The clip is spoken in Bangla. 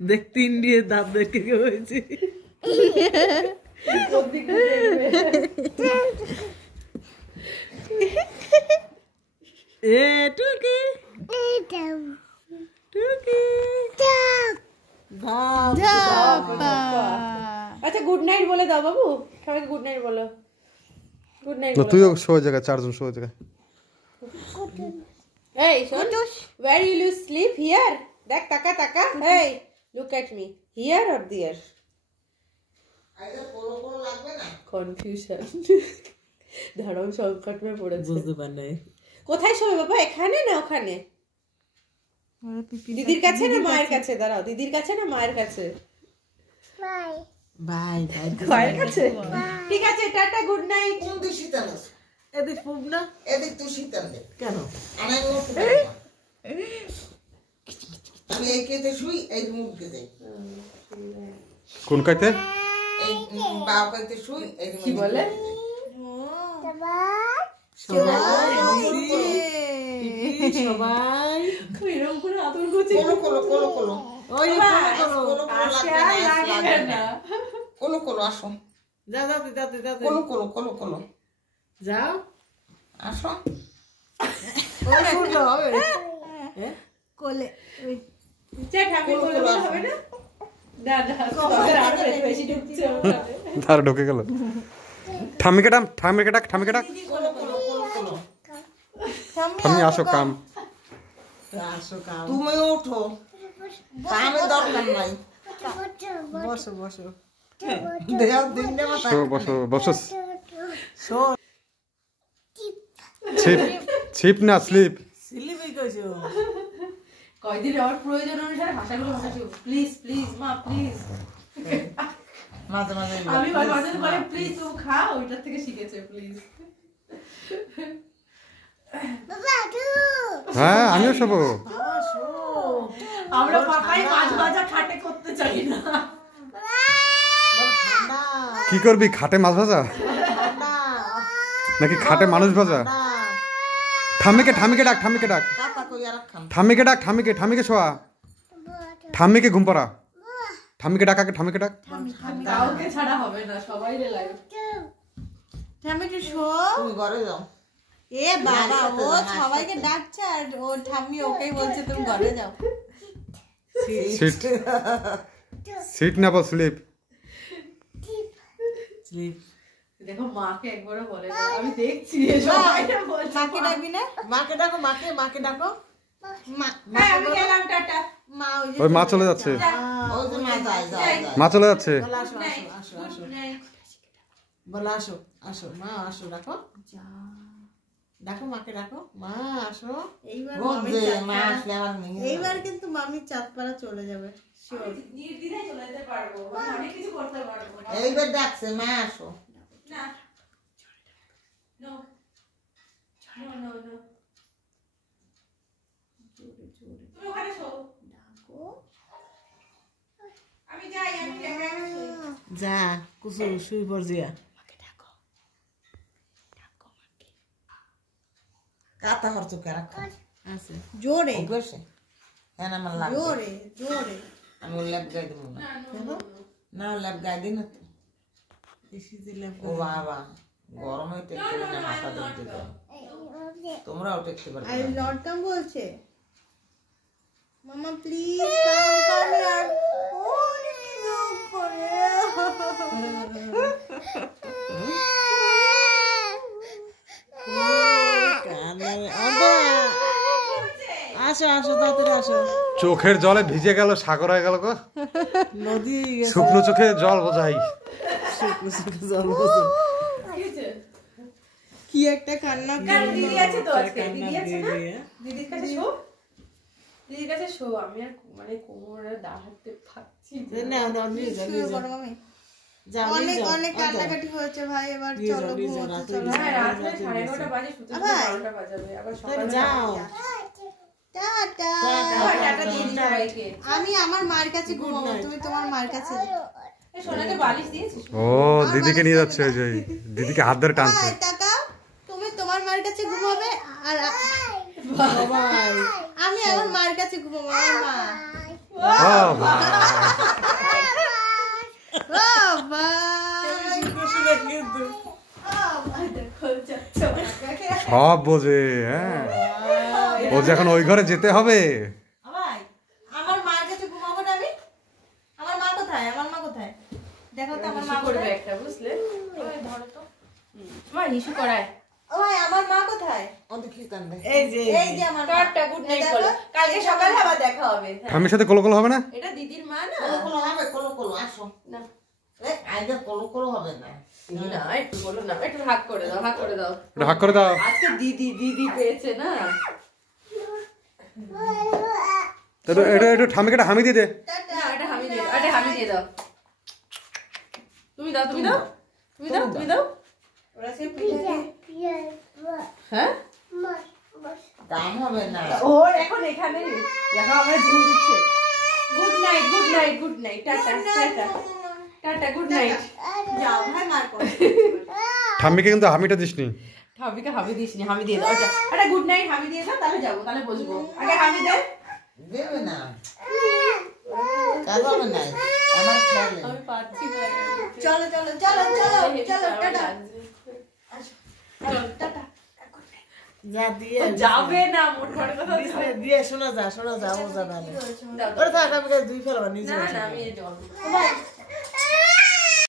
দেখ 3 দিয়ে দাঁত দেখে কি হয়েছে এ টুকি টুকি আচ্ছা গুড নাইট বলে দাও বাবু, সবাইকে গুড নাইট বলো। Good night. তুইও শো জায়গা, 4 জন শো জায়গা। এই শোন, where will you sleep? Here? দেখ টাকা টাকা। Hey, look at me. Here or there? আইদা কোলো কোলো লাগবে না? Confusion. ধরম সংকট মে পড়েছে। বুঝতে পার নাই কোথায় শোবে বাবা, এখানে না ওখানে? দিদির কাছে না মায়ের কাছে? দাঁড়াও, দিদির কাছে না মায়ের কাছে? বাই বাই মায়ের কাছে। ঠিক আছে, টাটা, গুড নাইট। কোন দিক শীতল আছে? এদিক ফুব না এদিক তুই শীতল দে কেন আনাই মুখ আমি এই কেতে শুই, এই মুখ কেতে। কোন কাইতে? এই বাবা কেতে শুই, এই কি বলে? সবাই এরকম করে আদর করছে। কোলো কোলো কোলো কোলো ওই কোলো কোলো লাগবে না, কোলো কোলো আসো, যা যাতে যাতে যাতে কোলো কোলো কোলো কোলো যাও আসো। ওই কোলো হবে কোলে যা ঠাকুর কোলে হবে না? না না, আরো বেশি ঢুকছে। আর ঢুকে গেল। ঠামিকে ডাক, ঠামিকে ডাক, ঠামিকে ডাক। কোলো কোলো কোলো কোলো ঠামি আসো কাম। আসো কাম তুমি ওঠো, কামে দরকার নাই। বসো বসো দেও দিনে মাথা শো বসো বসো। শো ছিপ ছিপ না স্লিপ। সিলিপি কইছো কয়দিন আমার প্রয়োজন অনুসারে ভাষাগুলো ভাষাছো। প্লিজ প্লিজ মা প্লিজ। মাঝে মাঝে আমি মাঝে বলে প্লিজ তুমি খাও, ওইটার থেকে শিখেছে প্লিজ। হ্যাঁ আমিও শোবো। আমরা পাপাই মাছ ভাজা খাটে করতে চাই না। কি করবি, খাটে মাছ ভাজা নাকি খাটে মানুষ ভাজা? ঠামিকে ঠামিকে ডাক, ঠামিকে ডাক, কাটা কইয়া রাখাম। ঠামিকে ডাক, ঠামিকে ঠামিকে শোয়া, ঠামিকে ঘুম পাড়া, ঠামিকে ডাক আগে, ঠামিকে ডাক। কাউকে ছাড়া হবে না, সবাই রে লাগে। ঠাম্মি শো। তুমি ঘরে যাও। এ বাবা, ও সবাইকে ডাকছে আর ও ঠাম্মি ওকেই বলছে তুমি ঘরে যাও। সিট সিট না বল স্লিপ। স্লিপ দেখো মাকে একবারও বলে না, আমি দেখছি সবাই বলছে। মাকে ডাকবি না? মাকে ডাকো, মাকে মাকে ডাকো। মা হ্যাঁ আমি গেলাম, টাটা। মা ওই যে ওই মা চলে যাচ্ছে, ওই যে মা যায় যায় যায়। মা চলে যাচ্ছে। বলো আসো আসো আসো আসো, বলো আসো আসো, মা আসো, ডাকো ডাকো, মাকে ডাকো, মা আসো। এইবার রোজ মামি যে চাঁদপাড়া- মা আসলে আমার মেয়ে এইবার কিন্তু মামি চাঁদপাড়া চলে যাবে শিওর। নির্দ্বিধায় চলে যেতে পারবো, আমি অনেক কিছু করতে পারবো। এইবার ডাকছে মা আসো। না নো নো নো নো, তুমি ওখানে শো। আমি যাই, আমি একা একা শুই। যা কুসু শুই পড় জিয়া। কাতা হর চোখে রাখো। আছে জোরে অভ্যাসে হ্যাঁ আমার লাগবে। জোরে জোরে। আমি ওর ল্যাব গাই দেবো না। না ল্যাব গাই দিই না তো। এসি দিলে ও বাবা গরমে টেকতে না, মাথা ধরতে দাও। তোমরাও টেকতে পারবে আই না। নট কাম বলছে। মামা প্লিজ কাম কাম ইয়ার। ও কি করে আসো আসো তাড়াতাড়ি আসো। চোখের জলে ভিজে গেল, সাগর হয়ে গেল গো। নদী গেছে, শুকনো চোখে জল বোঝাই। শুকনো শুকনো জল বসে। কি একটা কান্না কার দিদি আছে তো আজকে, দিদি আছে না? দিয়ে দিদির কাছে শো, দিদির কাছে শো। আমি আর মানে কোমরে দাঁড়াতে পারছি না। না না নিয়ে যাও নিয়ে শুয়ে যাও পড়ো মামি। যাও অনেক নিয়ে যাও অনেক কান্নাকাটি হয়েছে ভাই, এবার নিয়ে যাও, চলো নিয়ে যাও, ঘুমোতে রাতে চলো। হ্যাঁ রাত 11:30 বাজে, শুতে শুতে ভাই। 12টা বাজাবে, আবার তাহলে সকালে যাও। টাটা। টাটা দিয়ে দিই সবাইকে। আমি আমার মার কাছে ঘুমাবো, তুমি তোমার মার কাছে যাও। এই সোনাকে বালিশ দিয়েছিস? ও দিদিকে নিয়ে যাচ্ছে, ওই যে দিদিকে হাত ধরে টানছে। ভাই তাকাও, তুমি তোমার মার কাছে ঘুমাবে আর বাবাই আমি আমার মার কাছে ঘুমাবো। আমার মা সব বোঝে। হ্যাঁ, ও যে এখন ওই ঘরে যেতে হবে। ভাই আমার মার কাছে ঘুমাবো না আমি? আমার মা কোথায়? আমার মা কোথায়? দেখো তো আমার মা করবে কোথায়? একটা, বুঝলে? ওই ধরো তো। তোমার হিসু করায়। ও ভাই আমার মা কোথায়? এই যে এই যে আমার মা। টাটা, গুড নাইট বলো। কালকে সকালে আবার দেখা হবে। হ্যাঁ। ঠাম্মির সাথে কোলো হবে না? এটা দিদির মা না? কলো হবে, কলো আসো। না। আইদা কলো হবে না। না, একটু বলো না, একটু হাত করে দাও, হাত করে দাও। একটু হাক করে দাও। আজকে দিদি পেয়েছে না? একটু ঠাম্মিকে একটা হামি দিয়ে দে। না, এটা হামি দিয়ে দাও, এটা হামি দিয়ে দাও। তুমি দাও। ওরা সে পিঠে হ্যাঁ? দাম হবে না। ওর এখন এখানে দেখো আমরা ঝুম দিচ্ছে। Good night, tata, good night. যাও ভাই মার করে। ঠাম্মিকে কিন্তু হামিটা দিসনি। হামিকে হামি দিসনি, হামি দিয়ে দাও। একটা গুড নাইট হামি দিয়ে দাও, তাহলে যাবো, তাহলে বসবো। আগে হামি দে। দেবে না। কাজ হবে না। আমার খেয়াল নেই। আমি পাচ্ছি না। চলো টাটা। চলো টাটা। যা দিয়ে যাবে না, মোট কথা দিয়ে শোনা যা ও যাবে না। দাও। ওরে থাক, আমি দুই ফেলবা নিজে। না, আমি এই জল। ভাই